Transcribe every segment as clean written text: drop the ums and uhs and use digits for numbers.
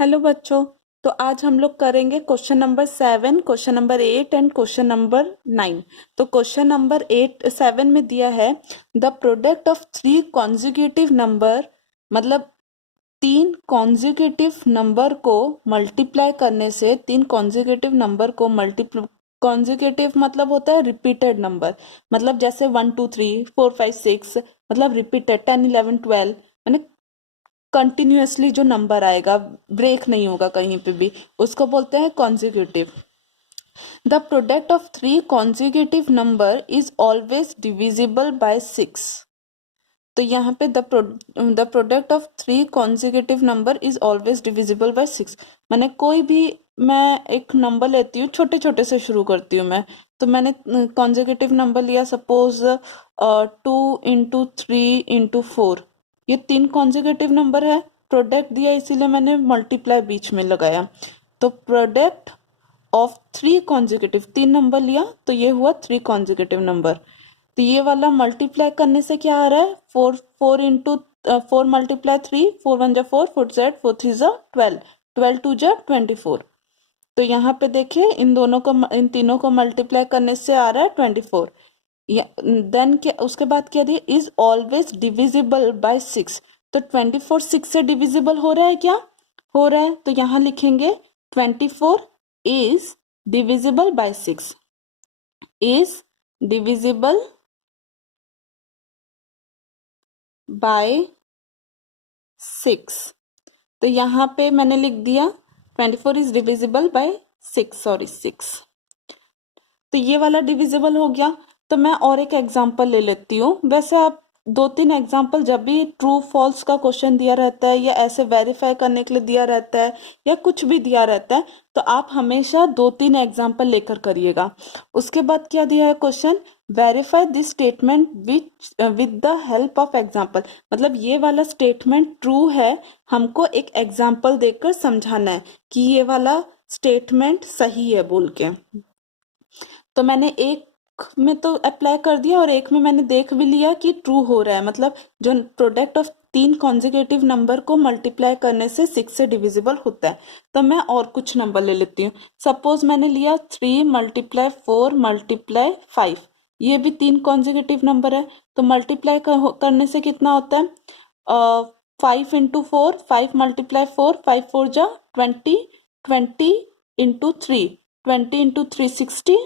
Hello बच्चों। तो आज हम लोग करेंगे question number 7, question number 8 and question number 9। तो क्वेश्चन नंबर 7 में दिया है the product of 3 consecutive number, मतलब 3 कॉन्जिक्यूटिव नंबर को मल्टीप्लाई करने से 3 कॉन्जिक्यूटिव नंबर को मल्टीप्लाई, कॉन्जिक्यूटिव मतलब होता है रिपीटेड नंबर, मतलब जैसे 1 2 3 4 5 6, मतलब रिपीटेड 10 11 12, यानी कंटिन्यूअसली जो नंबर आएगा, ब्रेक नहीं होगा कहीं पे भी, उसको बोलते हैं consecutive. The product of 3 consecutive number is always divisible by 6। तो यहाँ पे the product of 3 consecutive number is always divisible by 6, मैंने कोई भी, मैं एक नंबर लेती हूँ, छोटे छोटे से शुरू करती हूँ मैं। तो मैंने कॉन्जिक्यूटिव नंबर लिया, सपोज 2 × 3 × 4, ये 3 कॉन्जिक्यूटिव नंबर है। प्रोडक्ट दिया इसीलिए मैंने मल्टीप्लाई बीच में लगाया। तो प्रोडक्ट ऑफ 3 कॉन्जिक्यूटिव, 3 नंबर लिया तो ये हुआ 3 कॉन्जिक्यूटिव नंबर। तो ये वाला मल्टीप्लाई करने से क्या आ रहा है, 4 मल्टीप्लाई 3, 4 1 जा 4, 4 Z 4 3 जा 12, 12 2 जा 24। तो यहाँ पे देखिए इन तीनों को मल्टीप्लाई करने से आ रहा है 24। देन क्या, उसके बाद क्या दिया, इज ऑलवेज डिविजिबल बाय 6। तो 24 6 से डिविजिबल हो रहा है क्या, हो रहा है। तो यहाँ लिखेंगे 24 is divisible by 6, is divisible by 6। तो यहाँ पे मैंने लिख दिया 24 इज डिविजिबल बाय 6, सॉरी 6। तो ये वाला डिविजिबल हो गया। तो मैं और एक एग्जांपल ले लेती हूँ। वैसे आप 2-3 एग्जांपल, जब भी ट्रू फॉल्स का क्वेश्चन दिया रहता है या ऐसे वेरीफाई करने के लिए दिया रहता है या कुछ भी दिया रहता है, तो आप हमेशा 2-3 एग्जांपल लेकर करिएगा। उसके बाद क्या दिया है question, verify this statement with the help of example, मतलब ये वाला स्टेटमेंट ट्रू है, हमको एक एग्जाम्पल देकर समझाना है कि ये वाला स्टेटमेंट सही है बोल के। तो मैंने एक में तो अप्लाई कर दिया और एक में मैंने देख भी लिया कि ट्रू हो रहा है, मतलब जो प्रोडक्ट ऑफ 3 कॉन्जिक्यूटिव नंबर को मल्टीप्लाई करने से 6 से डिविजिबल होता है। तो मैं और कुछ नंबर ले लेती हूँ। सपोज मैंने लिया 3 × 4 × 5, ये भी 3 कॉन्जिक्यूटिव नंबर है। तो मल्टीप्लाई करने से कितना होता है, 5 × 4, 5 × 4, 5 4 जा 20, 20 × 3, 20 × 3 60,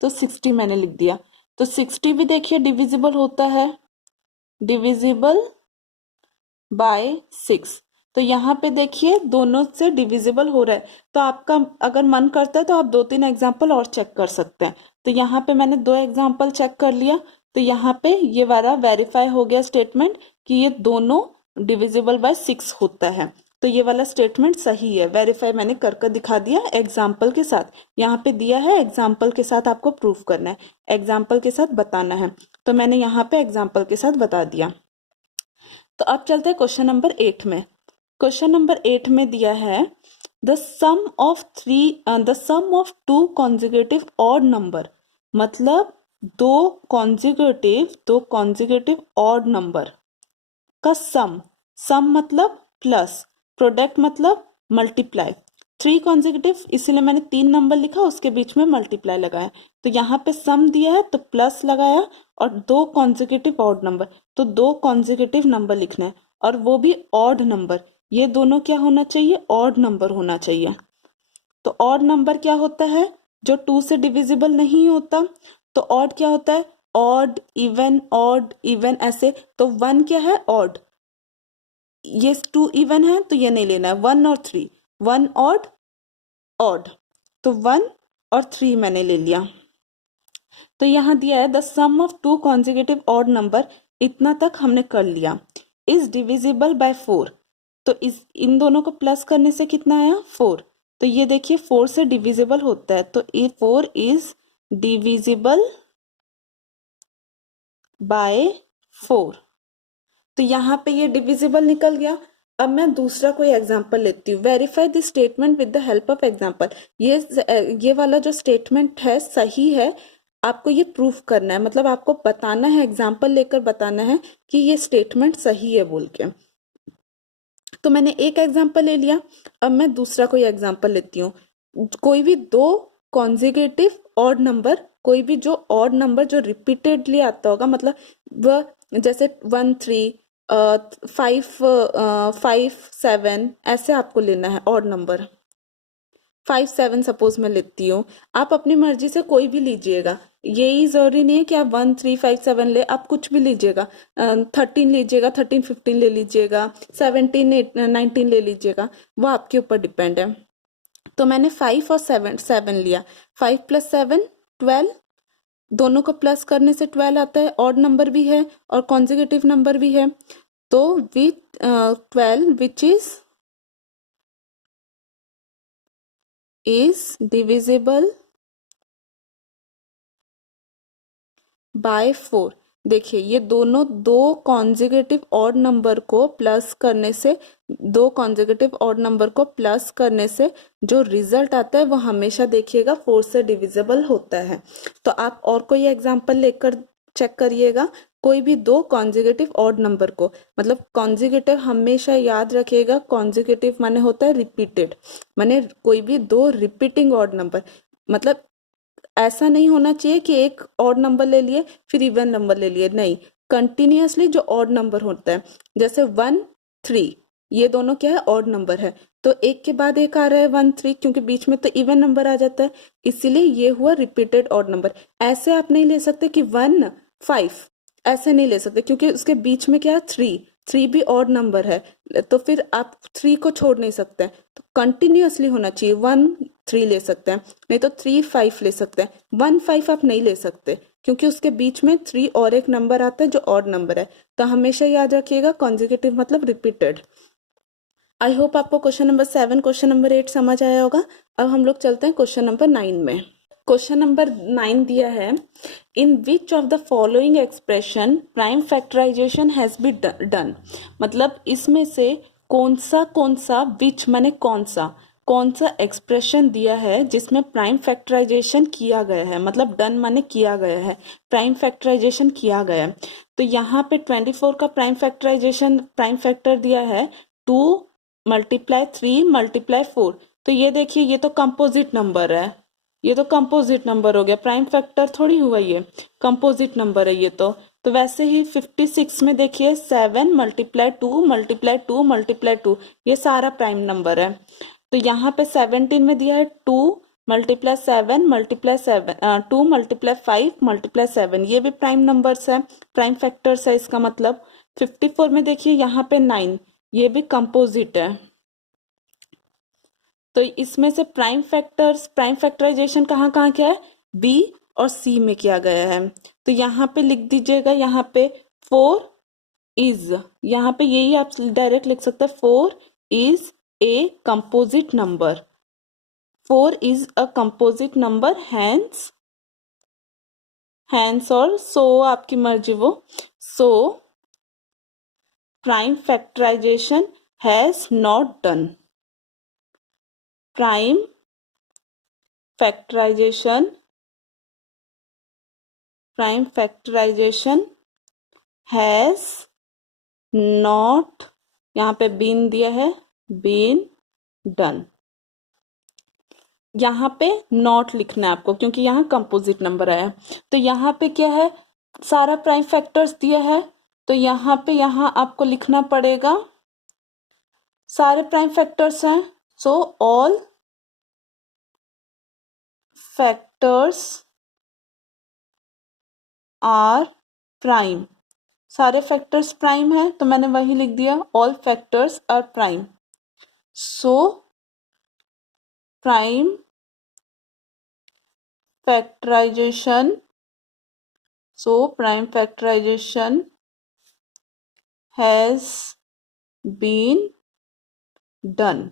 तो 60 मैंने लिख दिया। तो 60 भी देखिए डिविजिबल होता है, डिविजिबल बाय 6। तो यहाँ पे देखिए दोनों से डिविजिबल हो रहा है। तो आपका अगर मन करता है तो आप 2-3 एग्जाम्पल और चेक कर सकते हैं। तो यहाँ पे मैंने 2 एग्जाम्पल चेक कर लिया। तो यहाँ पे ये वाला वेरीफाई हो गया स्टेटमेंट कि ये दोनों डिविजिबल बाय 6 होता है। तो ये वाला स्टेटमेंट सही है, वेरीफाई मैंने कर दिखा दिया एग्जाम्पल के साथ। यहाँ पे दिया है एग्जाम्पल के साथ आपको प्रूफ करना है, एग्जाम्पल के साथ बताना है। तो मैंने यहाँ पे एग्जाम्पल के साथ बता दिया। तो अब चलते हैं क्वेश्चन नंबर 8 में। क्वेश्चन नंबर 8 में दिया है the sum of 2 consecutive odd number, मतलब दो कॉन्जिक्यूटिव ऑड नंबर का सम मतलब प्लस, प्रोडक्ट मतलब मल्टीप्लाई। 3 कॉन्जिक्यूटिव इसीलिए मैंने 3 नंबर लिखा, उसके बीच में मल्टीप्लाई लगाया। तो यहाँ पे सम दिया है तो प्लस लगाया, और 2 कॉन्जिक्यूटिव ऑड नंबर, तो 2 कॉन्जिक्यूटिव नंबर लिखना है, और वो भी ऑड नंबर। ये दोनों क्या होना चाहिए, ऑड नंबर होना चाहिए। तो ऑड नंबर क्या होता है, जो 2 से डिविजिबल नहीं होता। तो ऑड क्या होता है, ऑड इवन ऐसे। तो 1 क्या है, ऑड, ये 2 इवन है तो ये नहीं लेना है। 1 और 3, 1 ऑड ऑड, तो 1 और 3 मैंने ले लिया। तो यहाँ दिया है the sum of 2 consecutive odd number, इतना तक हमने कर लिया। इज डिविजिबल बाय 4, तो इन दोनों को प्लस करने से कितना आया, 4। तो ये देखिए 4 से डिविजिबल होता है, तो 4 इज डिविजिबल बाय 4। तो यहाँ पे ये डिविजिबल निकल गया। अब मैं दूसरा कोई एग्जांपल लेती हूँ। Verify this statement with the help of example. ये वाला जो स्टेटमेंट है सही है, आपको ये प्रूफ करना है, मतलब आपको बताना है, एग्जांपल लेकर बताना है कि ये स्टेटमेंट सही है बोल के। तो मैंने एक एग्जाम्पल ले लिया, अब मैं दूसरा कोई एग्जाम्पल लेती हूँ। कोई भी दो कॉन्जिगेटिव ऑड नंबर, कोई भी जो ऑड नंबर जो रिपीटेडली आता होगा, मतलब वह जैसे 1 3 5 5 7 ऐसे आपको लेना है ऑड नंबर। 5 7 सपोज मैं लेती हूँ, आप अपनी मर्जी से कोई भी लीजिएगा, यही जरूरी नहीं है कि आप 1 3 5 7 ले, आप कुछ भी लीजिएगा, 13 लीजिएगा, 13 15 ले लीजिएगा, 17 19 ले लीजिएगा, वो आपके ऊपर डिपेंड है। तो मैंने 5 और 7 7 लिया, 5 + 7 12, दोनों को प्लस करने से 12 आता है, ऑड नंबर भी है और कॉन्जिगेटिव नंबर भी है। तो with 12 which is divisible by 4। देखिए ये दोनों दो कॉन्जिगेटिव ऑड नंबर को प्लस करने से, दो कॉन्जिगेटिव ऑड नंबर को प्लस करने से जो रिजल्ट आता है वो हमेशा देखिएगा 4 से डिविजिबल होता है। तो आप और कोई एग्जांपल लेकर चेक करिएगा, कोई भी दो कॉन्जिगेटिव ऑड नंबर को, मतलब कॉन्जिगेटिव हमेशा याद रखिएगा, कॉन्जिगेटिव माने होता है रिपीटेड, माने कोई भी दो रिपीटिंग ऑड नंबर, मतलब ऐसा नहीं होना चाहिए कि एक ऑड नंबर ले लिए फिर इवन नंबर ले लिए, नहीं, कंटिन्यूअसली जो ऑड नंबर होता है, जैसे 1 3, ये दोनों क्या है, ऑड नंबर है, तो एक के बाद एक आ रहा है 1 3, क्योंकि बीच में तो इवन नंबर आ जाता है, इसीलिए ये हुआ रिपीटेड ऑड नंबर। ऐसे आप नहीं ले सकते कि 1 5, ऐसे नहीं ले सकते, क्योंकि उसके बीच में क्या है 3, 3 भी ऑड नंबर है, तो फिर आप 3 को छोड़ नहीं सकते, तो कंटिन्यूअसली होना चाहिए, 1 3 ले सकते हैं, नहीं तो 3 5 ले सकते हैं, 1 5 आप नहीं ले सकते, क्योंकि उसके बीच में 3 और एक नंबर आता है जो ऑड नंबर है। तो हमेशा याद रखिएगा कॉन्जिगेटिव मतलब रिपीटेड। आई होप आपको क्वेश्चन नंबर 7 क्वेश्चन नंबर 8 समझ आया होगा। अब हम लोग चलते हैं क्वेश्चन नंबर 9 में। क्वेश्चन नंबर 9 दिया है, in which of the following expression prime factorisation has been done. मतलब इसमें से कौन सा विच माने कौन सा एक्सप्रेशन दिया है जिसमें प्राइम फैक्टराइजेशन किया गया है, मतलब डन माने किया गया है, प्राइम फैक्टराइजेशन किया गया है। तो यहाँ पे 24 का प्राइम फैक्टराइजेशन, प्राइम फैक्टर दिया है 2 × 3 × 4। तो ये देखिए ये तो कंपोजिट नंबर है, ये तो कंपोजिट नंबर हो गया, प्राइम फैक्टर थोड़ी हुआ, ये कंपोजिट नंबर है ये तो वैसे ही 56 में देखिए 7 × 2 × 2 × 2, ये सारा प्राइम नंबर है। तो यहाँ पे 17 में दिया है 2 × 7 × 7 2 × 5 × 7, ये भी प्राइम नंबर्स है, प्राइम फैक्टर्स है इसका मतलब। 54 में देखिए यहाँ पे 9, ये भी कंपोजिट है। तो इसमें से प्राइम फैक्टराइजेशन कहाँ कहाँ किया है, बी और सी में किया गया है। तो यहाँ पे लिख दीजिएगा, यहाँ पे 4 इज, यहाँ पे यही आप डायरेक्ट लिख सकते हैं, 4 is a composite number, 4 is a composite number, hence और सो आपकी मर्जी वो, so prime factorisation has not done, prime factorisation has not, यहाँ पे बीन दिया है, बीन डन, यहाँ पे नॉट लिखना है आपको क्योंकि यहाँ कंपोजिट नंबर आया। तो यहाँ पे क्या है, सारा प्राइम फैक्टर्स दिया है, तो यहाँ पे यहाँ आपको लिखना पड़ेगा सारे प्राइम फैक्टर्स हैं, so all factors are prime, सारे फैक्टर्स प्राइम है, तो मैंने वही लिख दिया, all factors are prime, so prime factorisation has been done,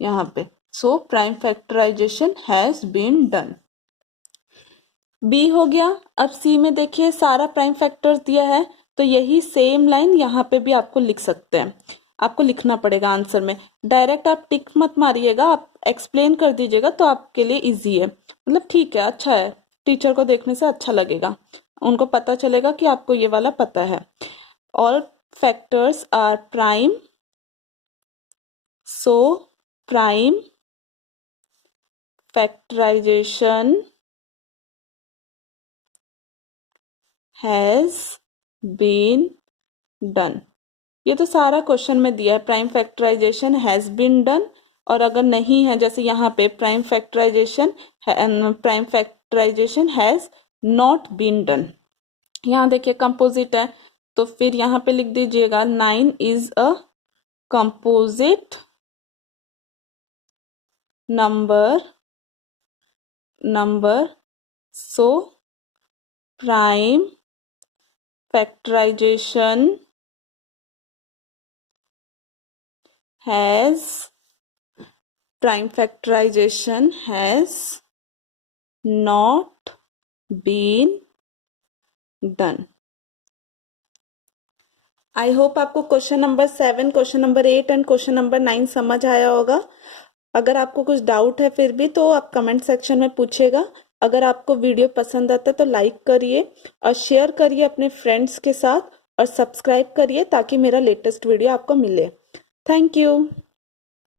यहाँ पे so prime factorisation has been done. B हो गया। अब सी में देखिए सारा प्राइम फैक्टर्स दिया है, तो यही सेम लाइन यहाँ पे भी आपको लिख सकते हैं, आपको लिखना पड़ेगा आंसर में, डायरेक्ट आप टिक मत मारिएगा, आप एक्सप्लेन कर दीजिएगा तो आपके लिए इजी है, मतलब ठीक है, अच्छा है, टीचर को देखने से अच्छा लगेगा, उनको पता चलेगा कि आपको ये वाला पता है। All factors are prime So prime factorization has been done। ये तो सारा क्वेश्चन में दिया है, prime factorisation has been done, और अगर नहीं है जैसे यहाँ पे prime factorisation has not been done. यहाँ देखिए कंपोजिट है, तो फिर यहाँ पे लिख दीजिएगा 9 is a composite number so prime factorisation has not been done। I hope आपको question number 7, question number 8 and question number 9 समझ आया होगा। अगर आपको कुछ डाउट है फिर भी तो आप कमेंट सेक्शन में पूछेगा। अगर आपको वीडियो पसंद आता है तो लाइक करिए और शेयर करिए अपने फ्रेंड्स के साथ, और सब्सक्राइब करिए ताकि मेरा लेटेस्ट वीडियो आपको मिले। Thank you.